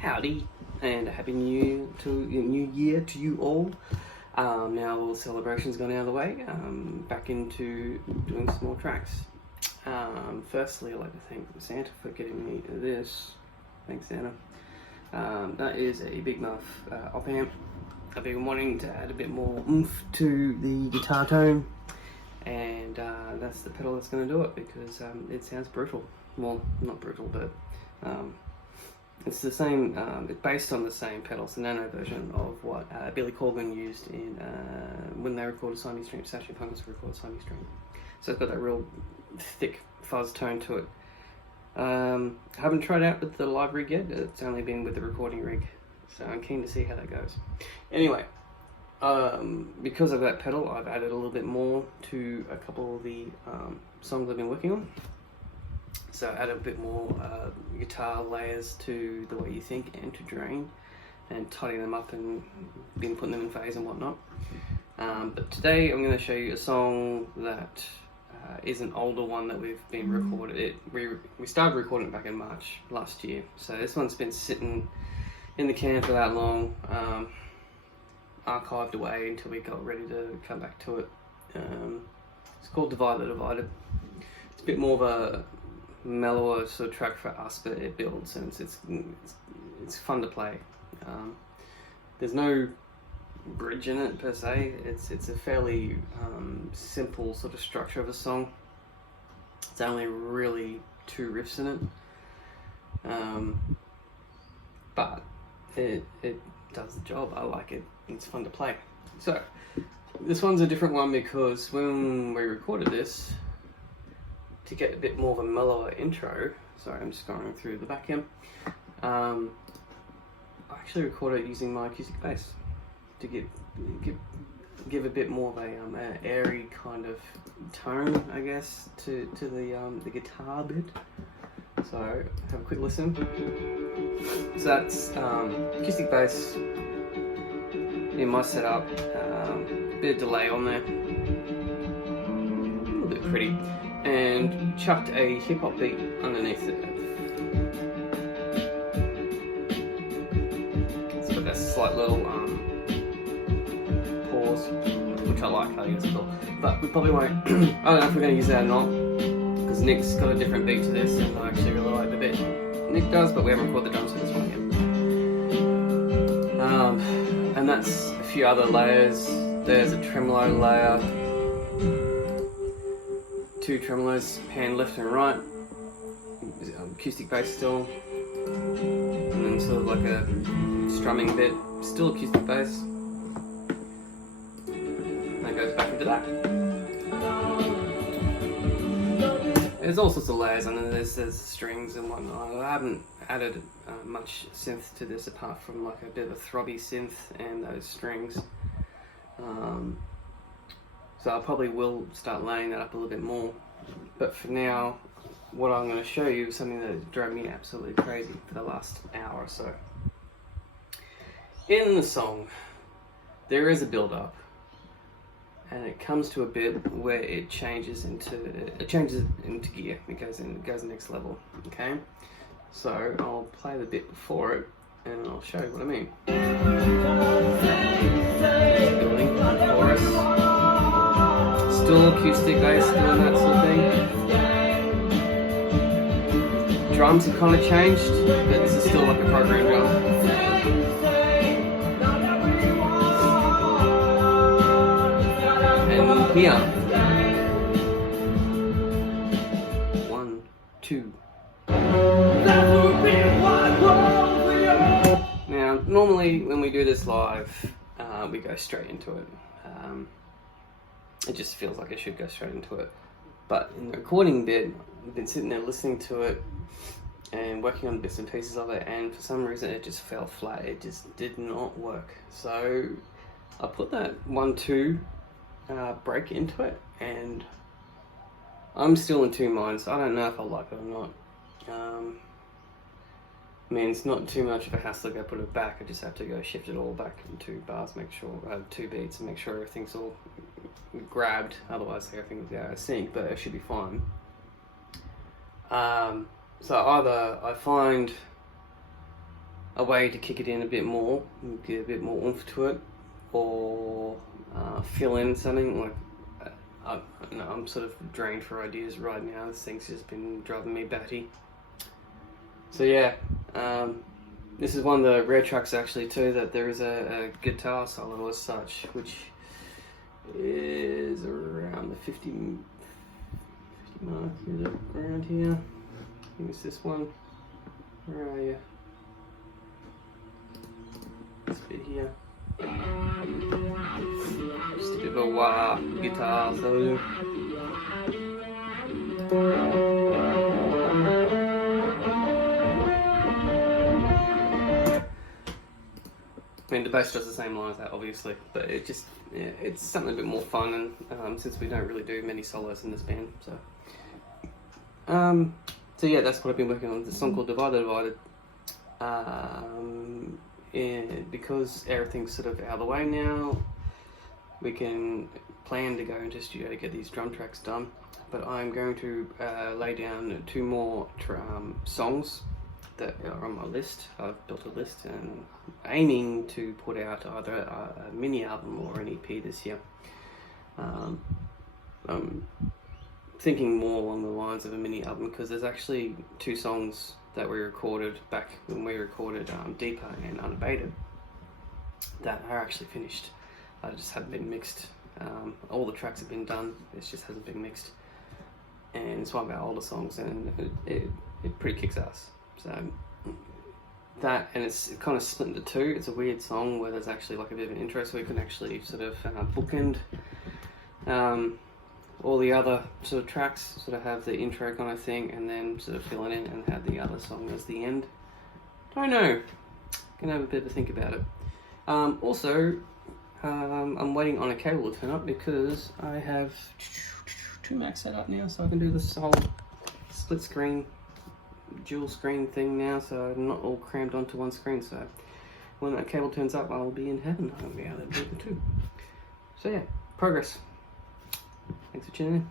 Howdy, and a happy new year to you all. Now all the celebrations gone out of the way, back into doing some more tracks. Firstly, I'd like to thank Santa for getting me this. Thanks, Santa. That is a Big Muff op amp. I've been wanting to add a bit more oomph to the guitar tone, and that's the pedal that's going to do it, because it sounds brutal. Well, not brutal, but it's the same. It's based on the same pedals, the nano version of what Billy Corgan used in when they recorded Siamese Dream. Sacha Punk's recorded Siamese Dream. So it's got that real thick fuzz tone to it. I haven't tried out with the live rig yet. It's only been with the recording rig, so I'm keen to see how that goes. Anyway, because of that pedal, I've added a little bit more to a couple of the songs I've been working on. So add a bit more guitar layers to The Way You Think and to Drain, and tidying them up and been putting them in phase and whatnot. But today I'm going to show you a song that is an older one that we've been recorded. We started recording it back in March last year, so this one's been sitting in the can for that long, archived away until we got ready to come back to it. It's called Divide the Divided. It's a bit more of a mellower sort of track for us, but it builds and it's fun to play. There's no bridge in it per se. It's a fairly simple sort of structure of a song. It's only really 2 riffs in it, but it does the job. I like it. It's fun to play. So this one's a different one because when we recorded this, to get a bit more of a mellower intro, sorry, I'm just going through the back end, I actually recorded it using my acoustic bass to give a bit more of a airy kind of tone, I guess, to the guitar bit. So have a quick listen. So that's acoustic bass in my setup, bit of delay on there, a little bit pretty, and chucked a hip hop beat underneath it. It's got that slight little pause, which I like. I think it's cool. But we probably won't. I don't know if we're going to use that or not, because Nick's got a different beat to this, and I actually really like the bit Nick does, but we haven't recorded the drums for this one yet. And that's a few other layers. There's a tremolo layer, 2 tremolos, pan left and right, acoustic bass still, and then sort of like a strumming bit, still acoustic bass. That goes back into that. There's all sorts of layers, and there's strings and whatnot. I haven't added much synth to this apart from like a bit of a throbby synth and those strings. So I probably will start laying that up a little bit more. But for now, what I'm going to show you is something that drove me absolutely crazy for the last hour or so. In the song, there is a build-up, and it comes to a bit where it changes into gear. It goes next level. Okay, so I'll play the bit before it, and I'll show you what I mean. Building chorus, still acoustic bass, doing that sort of thing. Drums have kind of changed, but this is still like a program drum. And here, 1, 2. Now, normally when we do this live, we go straight into it. It just feels like I should go straight into it. But in the recording bit, we've been sitting there listening to it and working on bits and pieces of it, and for some reason it just fell flat. It just did not work. So I put that 1-2 break into it, and I'm still in 2 minds. I don't know if I like it or not. I mean, it's not too much of a hassle to go put it back. I just have to go shift it all back in 2 bars, make sure, 2 beats, and make sure everything's all grabbed. Otherwise, everything will go out of sync, but it should be fine. So either I find a way to kick it in a bit more, get a bit more oomph to it, or fill in something like. I'm sort of drained for ideas right now. This thing's just been driving me batty. So yeah, this is one of the rare tracks actually too that there is a guitar solo as such, which is around the 50 mark. Is it around here? I think it's this one. Where are you? This bit here. Just a bit of a wah guitar solo. I mean, the bass does the same line as that, obviously, but it just, yeah, it's something a bit more fun, and since we don't really do many solos in this band, so. So yeah, that's what I've been working on. This song called Divided. Because everything's sort of out of the way now, we can plan to go into studio to get these drum tracks done. But I'm going to lay down 2 more songs that are on my list. I've built a list and aiming to put out either a mini album or an EP this year. I'm thinking more along the lines of a mini album because there's actually 2 songs that we recorded back when we recorded Deeper and Unabated that are actually finished. I just haven't been mixed. All the tracks have been done, it just hasn't been mixed. And it's one of our older songs, and it pretty kicks ass. So that, and it's kind of split into 2. It's a weird song where there's actually like a bit of an intro, so we can actually sort of bookend all the other sort of tracks, sort of have the intro kind of thing, and then sort of fill it in and have the other song as the end. Don't know. Gonna have a bit of a think about it. Also, I'm waiting on a cable to turn up because I have 2 Macs set up now, so I can do this whole split screen, dual screen thing now, so I'm not all crammed onto one screen. So when that cable turns up, I'll be in heaven. I'll be able to do the 2. So yeah, progress. Thanks for tuning in.